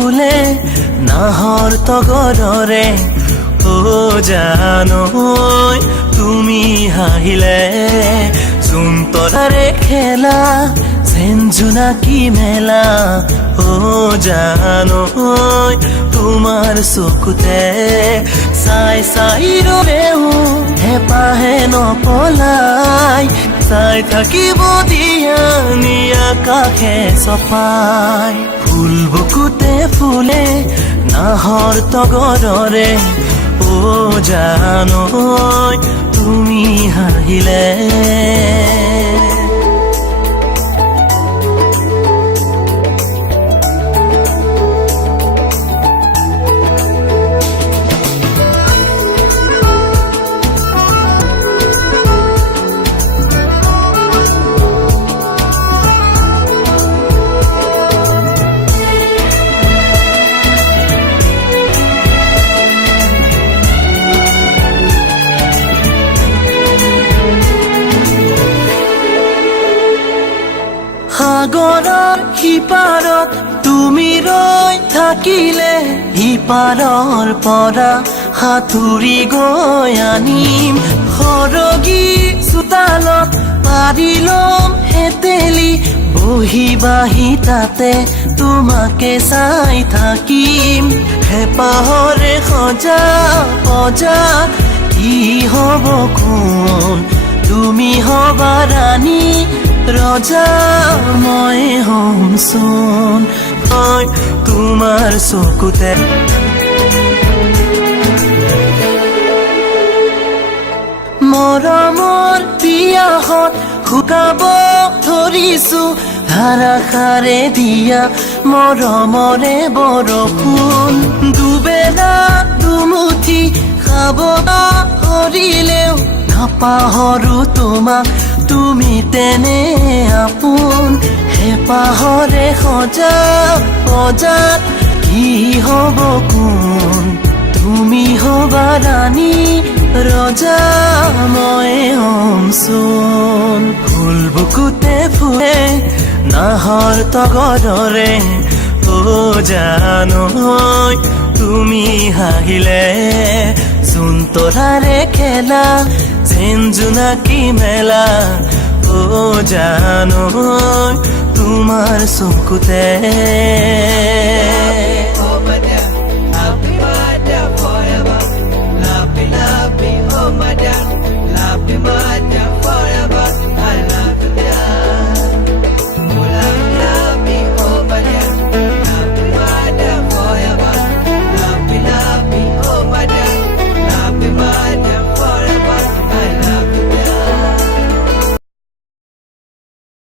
ফুলে নাহৰ তগৰৰে ও জানো তুমি হাহিলে জোন তৰাৰে খেলা যেন জোনাকী মেলা ও জানো তোমাৰ চকুতে চাই চাই ৰৰেও হেঁপাহে নপলাই চাই থাকিব দিয়া নিয়া কাষে চপাই ফুল বুকুতে ফুলে নাহৰ তগৰৰে ও জানো তুমি হাহিলে সাগৰৰ সিপাৰত তুমি ৰৈ থাকিলে সিপাৰৰ পৰা সাঁতুৰি গৈ আনিম সৰগী চোতালত পাৰি ল'ম হেতেলি বহি বাহি তাতে তোমাকে চাই থাকিম হেঁপাহৰে সজা পজা কি হ'ব কোন তুমি হবা ৰাণী ৰজা মই হম চোন তোমাৰ চকুতে মৰমৰ পিয়াহত শুকাব ধৰিছো ধাৰাসাৰে দিয়া মৰমৰে বৰষুণ দুবেলা দুমুঠি খাব ধৰিলেও নাপাহৰো তোমাক তুমি তেনে আপোন হেঁপাহৰে সজা পজাত কি হ'ব কোন তুমি হবা ৰাণী ৰজা মই হম চোন ফুল বুকুতে ফুলে নাহৰ তগৰৰে ও জানো তুমি হাহিলে জোন তৰাৰে খেলা যেন জোনাকী মেলা ও জানো তোমাৰ চকুতে